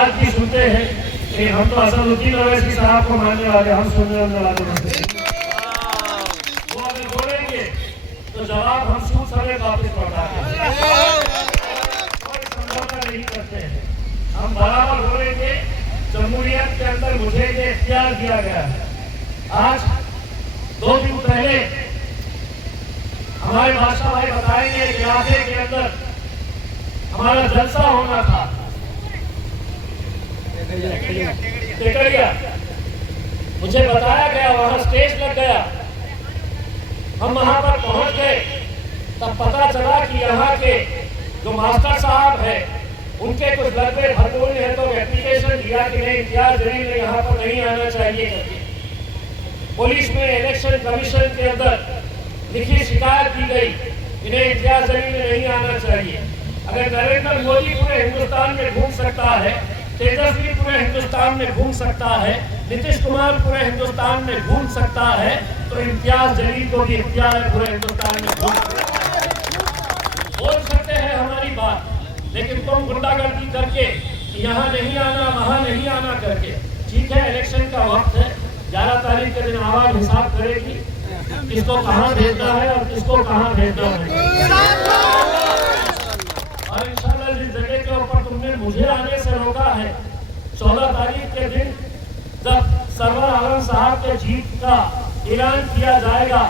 आज भी सुनते हैं कि हम तो असदुद्दीन ओवैसी साहब को मानने वाले, हम सुनने वाले नहीं। वो अगर बोलेंगे तो जवाब हम सूद समेत वापस लौटाते हैं, कोई समझौता नहीं करते हैं। हम बराबर बोलेंगे। जमहूरियत के अंदर मुझे ये इख्तियार दिया गया है। आज 2 दिन पहले हमारे बादशाह भाई बताएंगे कि इलाके के अंदर हमारा जलसा होना था, टेकड़िया। मुझे बताया गया, वहां स्टेज लग गया। हम वहां पर पहुंच गए, तब पता चला कि यहाँ के जो मास्टर साहब है उनके कुछ लड़के भरपूर हैं, तो एप्लीकेशन दिया कि नहीं, इम्तियाज जलील ने यहाँ पर नहीं आना चाहिए करके। पुलिस में इलेक्शन कमीशन के अंदर लिखी शिकायत की गई, इन्हें इम्तियाज जलील ने नहीं आना चाहिए। अगर नरेंद्र मोदी पूरे हिंदुस्तान में घूम सकता है, तेजस्वी पूरे हिंदुस्तान में घूम सकता है, नीतीश कुमार पूरे हिंदुस्तान में घूम सकता है, तो इम्तियाज जलील को भी इख्तियार है पूरे हिंदुस्तान में घूम बोल सकते हैं हमारी बात। लेकिन तुम गुंडागर्दी करके यहाँ नहीं आना, वहाँ नहीं आना करके, ठीक है इलेक्शन का वक्त है, 11 तारीख के दिन आवाज हिसाब करेगी किसको कहाँ भेजना है और किसको कहाँ भेजना है। और इंशाल्लाह जिस जगह के ऊपर तुमने मुझे आने से रोका है, 14 तारीख के दिन जब सरवर आलम साहब के जीत का ऐलान किया जाएगा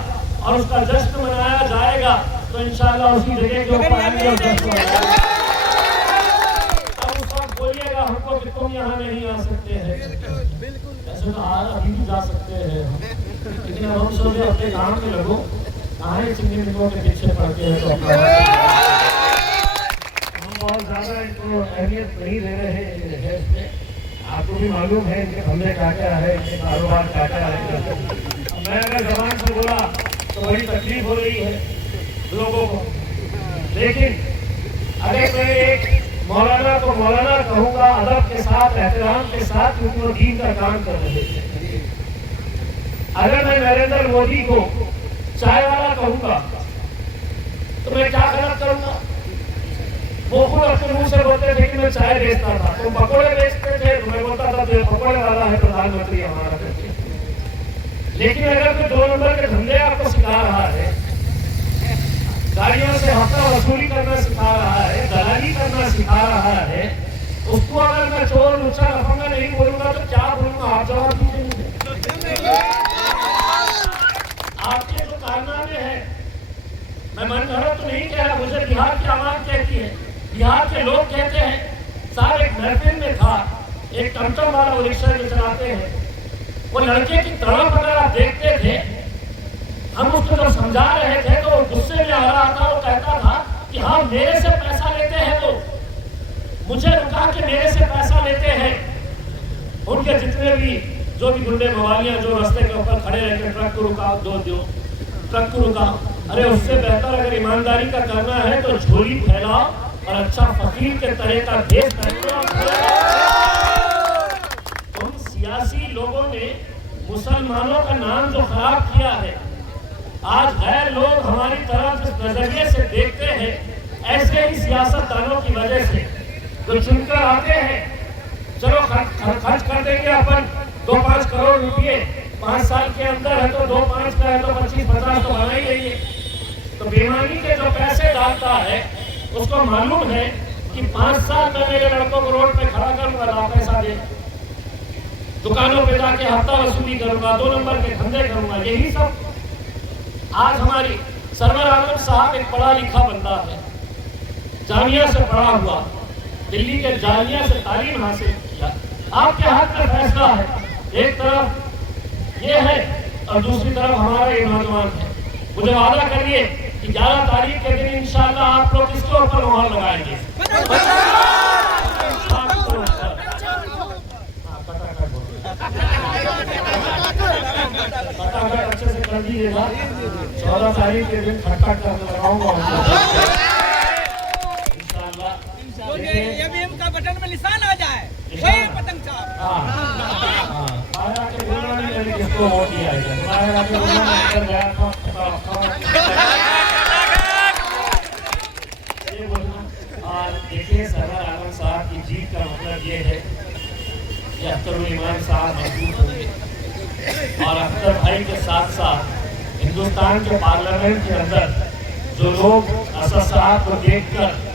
और उसका जश्न मनाया जाएगा, तो इंशाल्लाह उसी जगह के ऊपर आएंगे और जश्न मनाएंगे। तब उस वक्त बोलिएगा हमको कि तुम यहाँ नहीं आ सकते हैं। ऐसे तो अभी भी जा सकते हैं, लेकिन अब हम सोचे अपने काम में लगो, कहाँ चिंगी मिलों के पीछे पड़ते हैं। तो हम बहुत ज्यादा इनको अहमियत नहीं दे रहे हैं। आपको भी मालूम है इनके धंधे क्या क्या है, इनके कारोबार क्या क्या है। मैं अगर जबान से बोला तो बड़ी तकलीफ हो रही है लोगों को, लेकिन अगर मैं एक मौलाना को मौलाना कहूँगा अदब के साथ, एहतराम के साथ, क्योंकि वो दीन का काम कर रहे हैं। अगर मैं नरेंद्र मोदी को चाय वाला कहूँगा तो मैं क्या गलत करूँगा? वो खुद अपने मुंह से बोलते थे कि मैं चाय बेचता था, तो पकौड़े बेचते थे, तो मैं बोलता था तो पकौड़े वाला है प्रधानमंत्री हमारा करके। लेकिन अगर कोई 2 नंबर के धंधे आपको सिखा रहा है, गाड़ियों से हफ्ता वसूली करना सिखा रहा है, दलाली करना सिखा रहा है, उसको अगर मैं चोर लुच्चा लफंगा नहीं बोलूंगा तो क्या बोलूंगा? आप जवाब दीजिए। आपके जो कारनामे हैं, मैं मन घड़त तो नहीं कह रहा, मुझे बिहार की आवाज कहती है, बिहार के लोग कहते हैं। साहब एक महफिल में था, एक टमटम वाला वो रिक्शा जो चलाते हैं, वो लड़के की तड़प अगर आप देखते थे, हम उसको जब समझा रहे थे तो गुस्से में आ रहा था। वो कहता था कि हाँ मेरे से पैसा लेते हैं, तो मुझे रुका के मेरे से पैसा लेते हैं। उनके जितने भी जो भी गुंडे मवालियां जो रास्ते के ऊपर खड़े रहकर ट्रक को रुका, दो ट्रक को रुका, अरे उससे बेहतर अगर ईमानदारी का करना है तो झोली फैलाओ और अच्छा फकीर के तरह का देश तुम सियासी लोगों ने मुसलमानों का नाम जो खराब किया है, आज गैर लोग हमारी तरफ जिस नजरिए से देखते हैं, ऐसे ही सियासतदानों की वजह से जो चुनकर आते हैं, चलो खर्च कर देंगे अपन 2-5 करोड़ रुपए 5 साल के अंदर है, तो 2-5 का है तो 25-50 तो बना ही रही है। तो बेईमानी के जो पैसे डालता है उसको मालूम है कि 5 साल में मेरे लड़कों को रोड पे खड़ा करूंगा, पैसा दे, दुकानों पे जाके हफ्ता वसूली करूंगा, 2 नंबर के धंधे करूंगा। यही सब आज हमारी सरवर आलम साहब एक पढ़ा लिखा बंदा है, जामिया से पढ़ा हुआ, दिल्ली के जामिया से तालीम हासिल किया। आपके हाथ में फैसला है, एक तरफ ये है और दूसरी तरफ हमारा ये नौजवान है। मुझे वादा करिए कि 11 तारीख के दिन इंशाल्लाह आप लोग इसके ऊपर मोहर लगाएंगे। अच्छे से कर दीजिएगा, 14 तारीख के दिन खटखट कर लगाऊंगा इंशाल्लाह। ईवीएम का बटन में निशान आ जाए, वही पतंग साहब। किसको वोट दिया देखिए सरवर आलम साहब की जीत का मतलब ये है कि अख्तरुल ईमान साहब मजबूत होंगे और अख्तर भाई के साथ साथ हिंदुस्तान के पार्लियामेंट के अंदर जो लोग असद साहब को देखकर